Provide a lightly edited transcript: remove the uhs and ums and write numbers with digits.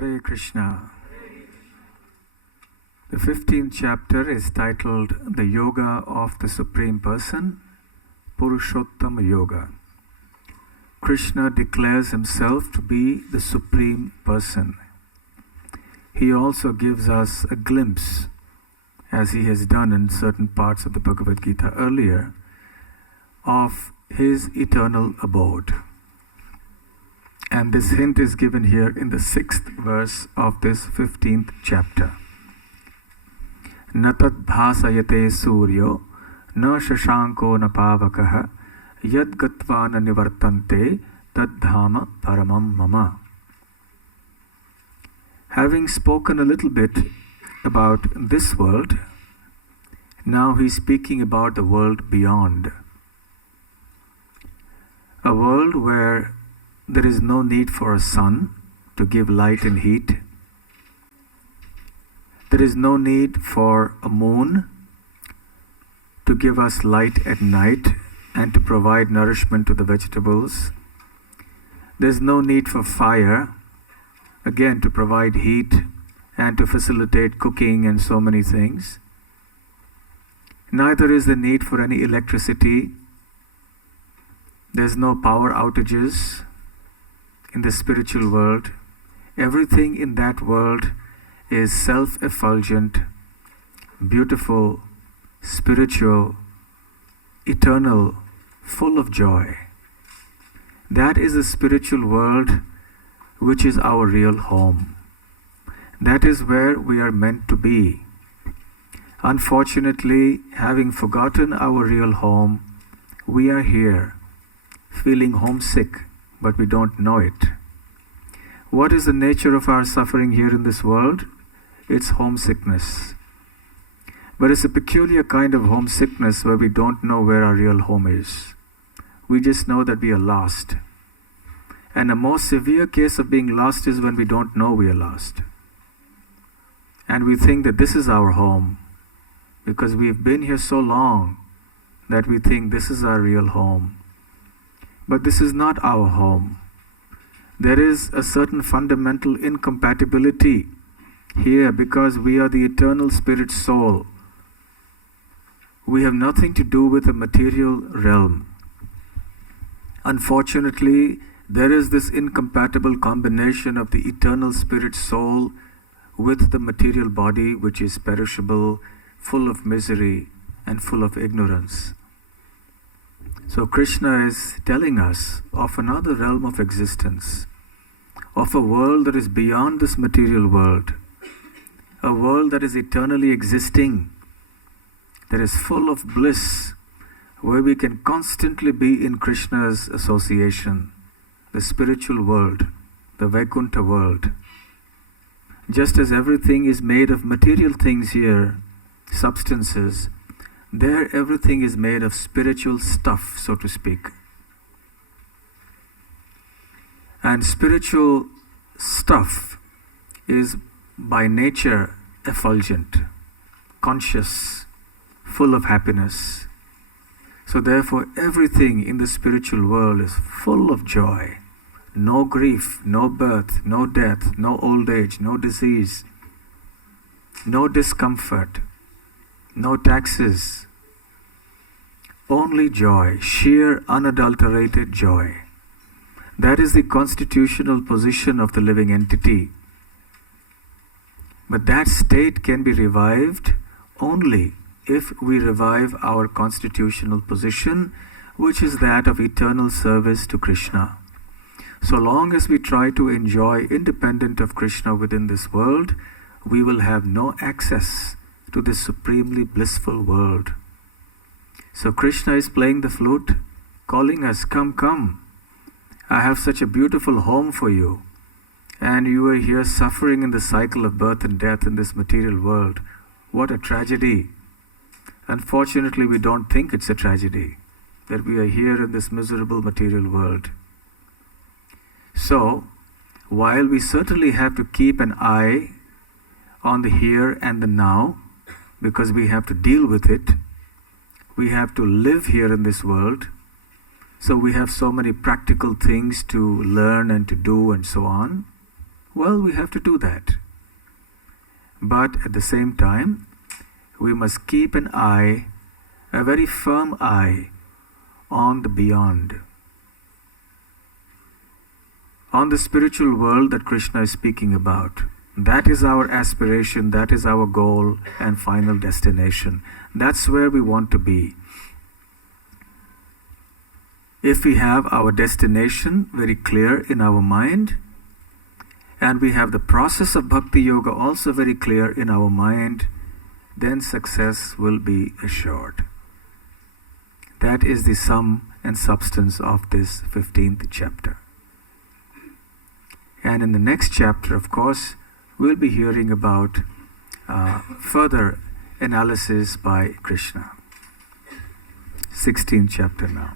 Hare Krishna. The 15th chapter is titled The Yoga of the Supreme Person, Purushottama Yoga. Krishna declares himself to be the Supreme Person. He also gives us a glimpse, as he has done in certain parts of the Bhagavad Gita earlier, of his eternal abode. And this hint is given here in the 6th verse of this 15th chapter. Na tad bhasayate suryo, na shashanko na pavakaha, yad gatva na nivartante, tad dhama paramam mama. Having spoken a little bit about this world, now he's speaking about the world beyond. A world where there is no need for a sun to give light and heat. There is no need for a moon to give us light at night and to provide nourishment to the vegetables. There's no need for fire, again to provide heat and to facilitate cooking and so many things. Neither is the need for any electricity. There's no power outages in the spiritual world. Everything in that world is self-effulgent, beautiful, spiritual, eternal, full of joy. That is the spiritual world which is our real home. That is where we are meant to be. Unfortunately, having forgotten our real home, we are here, feeling homesick, but we don't know it. What is the nature of our suffering here in this world? It's homesickness. But it's a peculiar kind of homesickness where we don't know where our real home is. We just know that we are lost. And a more severe case of being lost is when we don't know we are lost. And we think that this is our home because we've been here so long that we think this is our real home. But this is not our home. There is a certain fundamental incompatibility here because we are the eternal spirit soul. We have nothing to do with the material realm. Unfortunately, there is this incompatible combination of the eternal spirit soul with the material body, which is perishable, full of misery and full of ignorance. So Krishna is telling us of another realm of existence, of a world that is beyond this material world, a world that is eternally existing, that is full of bliss, where we can constantly be in Krishna's association, the spiritual world, the Vaikuntha world. Just as everything is made of material things here, substances, there everything is made of spiritual stuff, so to speak. And spiritual stuff is by nature effulgent, conscious, full of happiness. So therefore everything in the spiritual world is full of joy. No grief, no birth, no death, no old age, no disease, no discomfort, no taxes, only joy, sheer unadulterated joy. That is the constitutional position of the living entity. But that state can be revived only if we revive our constitutional position, which is that of eternal service to Krishna. So long as we try to enjoy independent of Krishna within this world, we will have no access to this supremely blissful world. So Krishna is playing the flute, calling us, come, come. I have such a beautiful home for you. And you are here suffering in the cycle of birth and death in this material world. What a tragedy. Unfortunately, we don't think it's a tragedy that we are here in this miserable material world. So, while we certainly have to keep an eye on the here and the now, because we have to deal with it, we have to live here in this world, so we have so many practical things to learn and to do and so on. well, we have to do that. But at the same time, we must keep an eye, a very firm eye, on the beyond, on the spiritual world that Krishna is speaking about. That is our aspiration, that is our goal and final destination. That's where we want to be. If we have our destination very clear in our mind, and we have the process of Bhakti Yoga also very clear in our mind, then success will be assured. That is the sum and substance of this 15th chapter. And in the next chapter, of course, we'll be hearing about further analysis by Krishna. 16th chapter now.